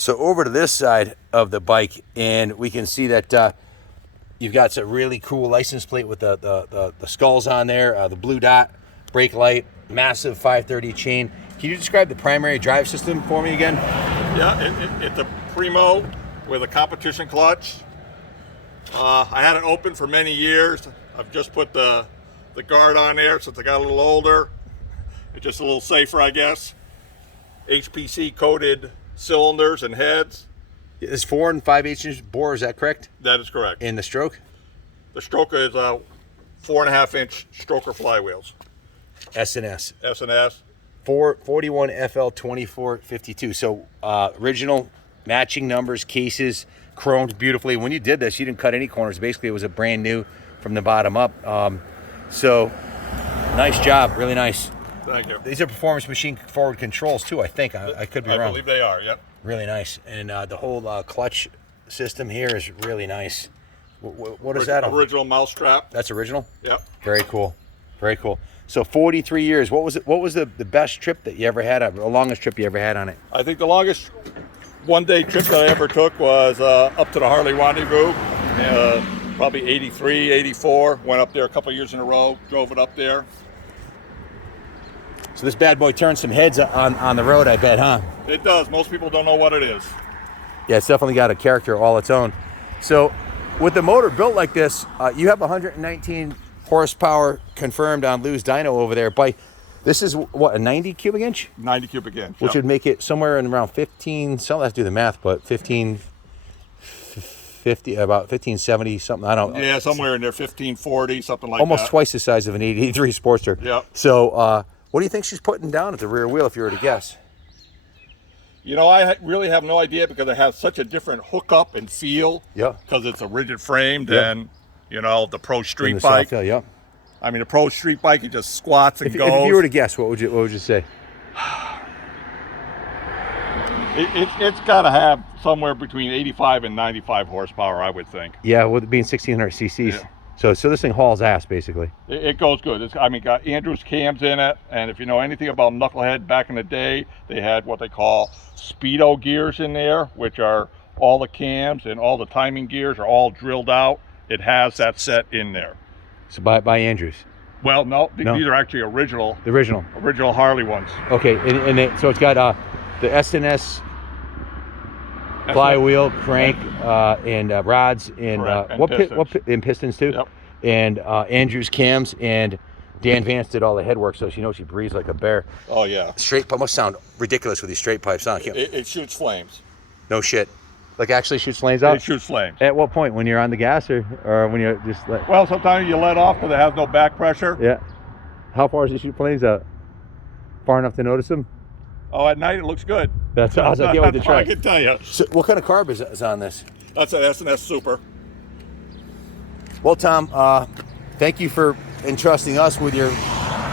So over to this side of the bike, and we can see that you've got some really cool license plate with the skulls on there, the blue dot, brake light, massive 530 chain. Can you describe the primary drive system for me again? Yeah, it's a Primo with a competition clutch. I had it open for many years. I've just put the guard on there since I got a little older. It's just a little safer, I guess. HPC coated cylinders and heads. It's 4 and 5/8 inch bore, is that correct? That is correct. And the stroke? The stroke is 4.5 inch stroker flywheels. S&S. S&S. 41 FL 2452. So original matching numbers, cases, chromed beautifully. When you did this, you didn't cut any corners. Basically, it was a brand new from the bottom up. So nice job, really nice. Thank you. These are Performance Machine forward controls too, I think. I could be wrong. I believe they are, yep. Really nice. And the whole clutch system here is really nice. What is that? Original mousetrap. That's original? Yep. Very cool. Very cool. So 43 years. What was it? What was the best trip that you ever had? The longest trip you ever had on it? I think the longest one-day trip that I ever took was up to the Harley Rendezvous. Probably 83, 84. Went up there a couple years in a row. Drove it up there. So this bad boy turns some heads on the road, I bet, huh? It does. Most people don't know what it is. Yeah, it's definitely got a character all its own. So with the motor built like this, you have 119 horsepower confirmed on Lou's dyno over there. This is what, a 90 cubic inch? 90 cubic inch. Which would make it somewhere in around 15, so let's do the math, but 1550, about 1570 something, I don't know. Yeah, somewhere in there, 1540, something like that. Almost twice the size of an 83 Sportster. Yeah. So what do you think she's putting down at the rear wheel if you were to guess? You know, I really have no idea because it has such a different hookup and feel. Yeah. Because it's a rigid frame than, you know, the Pro Street bike. Soft, yeah. I mean, the Pro Street bike, it just squats and goes. If you were to guess, what would you say? It's got to have somewhere between 85 and 95 horsepower, I would think. Yeah, with it being 1600 cc's. Yeah. So this thing hauls ass, basically. It goes good. Got Andrews cams in it, and if you know anything about Knucklehead back in the day, they had what they call Speedo gears in there, which are all the cams and all the timing gears are all drilled out. It has that set in there. So by Andrews? Well, no, these are actually original. The original? Original Harley ones. Okay, so it's got the S&S flywheel, crank, and rods, and and pistons too. Yep. And Andrews cams, and Dan Vance did all the head work, so she knows she breathes like a bear. Oh yeah. Straight pipe must sound ridiculous with these straight pipes, huh? It shoots flames. No shit. Like actually shoots flames out? It shoots flames. At what point? When you're on the gas or when you're just like... Well, sometimes you let off because it has no back pressure. Yeah. How far does it shoot flames out? Far enough to notice them? Oh, at night it looks good. That's awesome. I can't wait to try. I can tell you. So what kind of carb is on this? That's an S&S Super. Well, Tom, thank you for entrusting us with your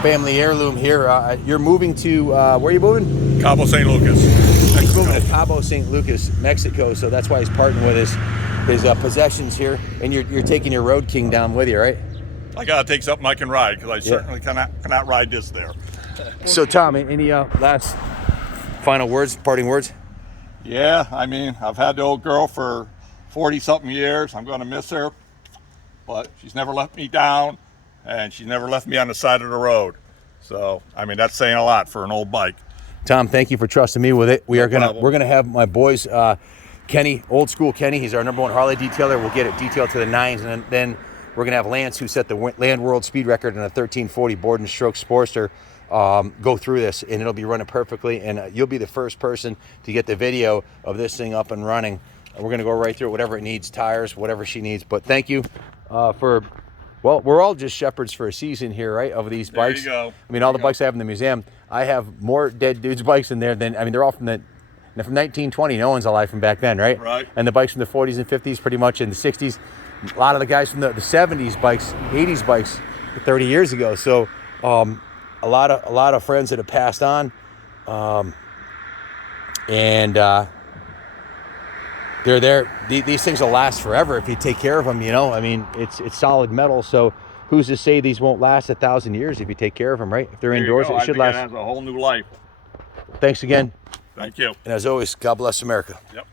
family heirloom here. You're moving to, where are you moving? Cabo San Lucas. He's moving to Cabo San Lucas, Mexico, so that's why he's parting with his possessions here. And you're taking your Road King down with you, right? I gotta take something I can ride because I certainly cannot ride this there. So, Tom, any last final words, parting words? Yeah, I mean, I've had the old girl for 40-something years. I'm going to miss her, but she's never left me down, and she's never left me on the side of the road. So, I mean, that's saying a lot for an old bike. Tom, thank you for trusting me with it. We're gonna have my boys, Kenny, old school Kenny. He's our #1 Harley detailer. We'll get it detailed to the nines, and then we're gonna have Lance, who set the Land World speed record in a 1340 board and stroke Sportster, go through this, and it'll be running perfectly. And you'll be the first person to get the video of this thing up and running. We're gonna go right through it, whatever it needs, tires, whatever she needs. But thank you for. Well, we're all just shepherds for a season here, right, of these bikes. There you go. I mean, all the bikes I have in the museum, I have more dead dudes' bikes in there than, I mean, they're all from 1920. No one's alive from back then, right? Right. And the bikes from the 40s and 50s, pretty much, in the 60s. A lot of the guys from the 70s bikes, 80s bikes, 30 years ago. So, a lot of friends that have passed on, and they're there. These things will last forever if you take care of them. You know, I mean, it's solid metal. So who's to say these won't last 1,000 years if you take care of them, right? If they're indoors, it should last. It has a whole new life. Thanks again. Thank you. And as always, God bless America. Yep.